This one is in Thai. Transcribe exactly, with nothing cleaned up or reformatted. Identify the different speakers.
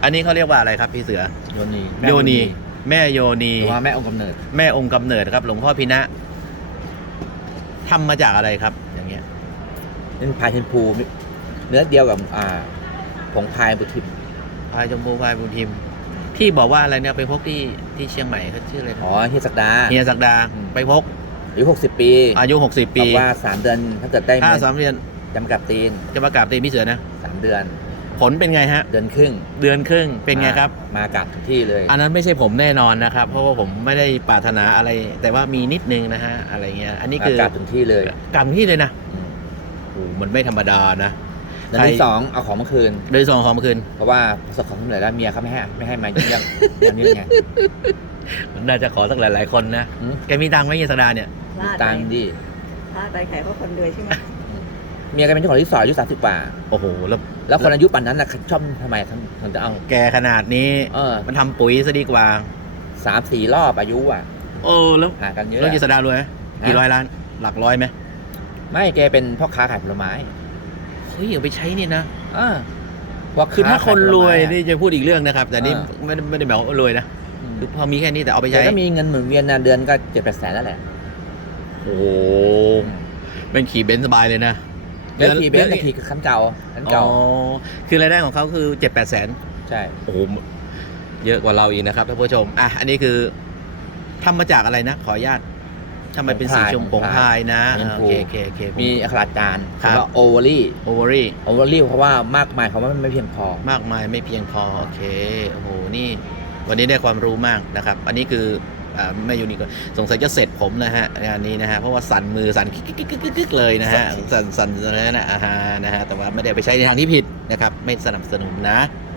Speaker 1: อันนี้เขาเรียกว่าอะไรครับพี่เสือ
Speaker 2: โยนี
Speaker 1: โยนีแม่โยนี
Speaker 2: หรือว่าแม่องค์กำเนิด
Speaker 1: แม่องค์กำเนิดครับหลวงพ่อพินะทำมาจากอะไรครับอย่างเงี้ย
Speaker 2: เป็นพายเทนพูเนื้อเดียวกับอ่าผงพายบุตรทิม
Speaker 1: พายชมพูพายบุญทิมที่บอกว่าอะไรเนี่ยไปพกที่ที่เชียงใหม่เขาชื่ออะไรนะ
Speaker 2: อ๋อเฮียศักดา
Speaker 1: เฮียศักดา
Speaker 2: อืม
Speaker 1: ไปพก
Speaker 2: อายุหกสิบปี
Speaker 1: อายุหกสิบปี
Speaker 2: บอกว่าสามเดือนถ้าเกิดได้
Speaker 1: ถ้า
Speaker 2: เงิน
Speaker 1: สามเดือน
Speaker 2: จำกับตีน
Speaker 1: จะประกาศตีพี่เสือนะ
Speaker 2: สามเดือน
Speaker 1: ผลเป็นไงฮะ
Speaker 2: เดือนครึ่ง
Speaker 1: เดือนครึ่งเป็นไงครับ
Speaker 2: มากลับทุกที่เลย
Speaker 1: อันนั้นไม่ใช่ผมแน่นอนนะครับ เพราะว่าผมไม่ได้ปรารถนาอะไร แต่ว่ามีนิดนึงนะฮะอะไรเงี้ยอันนี้คือก
Speaker 2: ลับถึงที่เลย
Speaker 1: กรรมที่เลยนะ
Speaker 2: อืม
Speaker 1: โอ้มันไม่ธรรมดานะ
Speaker 2: เดือนที่สองเอาของมาคืน
Speaker 1: โดยสองของเมื่อคืน
Speaker 2: เพราะว่าประสบความสำเร็จแล้วเมียเขาไม่ให้ไม่ให้มาเยี่ยมอย่างนี้ไง
Speaker 1: น่าจะขอสักหลายๆคนนะ
Speaker 2: อืม
Speaker 1: แกมีตังค์ไหมเฮียศักดาเนี่ย
Speaker 3: พลาด
Speaker 2: ตัง
Speaker 3: ไป
Speaker 2: ค์ดิ
Speaker 3: พลาดไปขายเพราะคนรวยใช่ไหม
Speaker 2: เมียแกเป็นเจ้าของรีสอร์ทอายุสามสิบกว่า
Speaker 1: โอ้โหแล้ว
Speaker 2: แล้วคนอายุป่านนั้นน่ะชอบทำไมถึงจะเอา
Speaker 1: แกขนาดนี้
Speaker 2: เออ
Speaker 1: มันทำปุ๋ยซะดีกว่า
Speaker 2: สามสี่รอบอายุอ่ะ
Speaker 1: เออแล้ว
Speaker 2: หากันเยอะ
Speaker 1: แล้วเฮียศักดารวยไหมกี่ร้อยล้าน หลักร้อยไหม
Speaker 2: ไม่แกเป็นพ่อค้าขายผลไม้
Speaker 1: เฮ้ยเอาไปใช้นี่นะ
Speaker 2: เออพ่อ
Speaker 1: คือถ้าคนรวย
Speaker 2: ขายผลไม้
Speaker 1: นี่จะพูดอีกเรื่องนะครับ แต่นี่
Speaker 2: เออ
Speaker 1: ไม่ได้ไม่ได้แบบว่ารวยนะ
Speaker 2: อืม
Speaker 1: คือพอมีแค่นี้แต่เอาไป
Speaker 2: แต่
Speaker 1: ใช้
Speaker 2: ก็มีเงินหมุนเวียนนะเดือนก็เจ็ดแปดแสนแล้วแหละ
Speaker 1: โอ้โหเป็นขี่เบนซ์สบายเลยนะ
Speaker 2: เดือนขี่เบนซ์ขี่คันเก่าคัน
Speaker 1: อ๋
Speaker 2: เก่า
Speaker 1: อคือรายได้ของเขาคือเจ็ดแปดแสน
Speaker 2: ใช่
Speaker 1: โอ้โหเยอะกว่าเราอีกนะครับท่านผู้ชมอ่ะอันนี้คือทำมาจากอะไรนะ ขออนุญาตทำไมเป็นสีชมพูพายนะอ่าโอเคโอเคโอเค
Speaker 2: มีอัคราจารย์
Speaker 1: ครับ
Speaker 2: ว่าโอเวอรี่
Speaker 1: โอเวอรี่
Speaker 2: โอเวอรี่เพราะว่ามากมายเขาว่าไม่เพียงพอ
Speaker 1: มากมายไม่เพียงพอโอเคโอ้โหนี่วันนี้ได้ความรู้มากนะครับ อันนี้คืออ่าไม่ยูนิคสงสัยจะเสร็จผมนะฮะงานนี้นะฮะเพราะว่าสั่นมือสั่นกิ๊กๆๆๆเลยนะฮะสั่นสั่นนะฮะนะฮะแต่ว่าไม่ได้ไปใช้ในทางที่ผิดนะครับ ไม่สนับสนุนนะ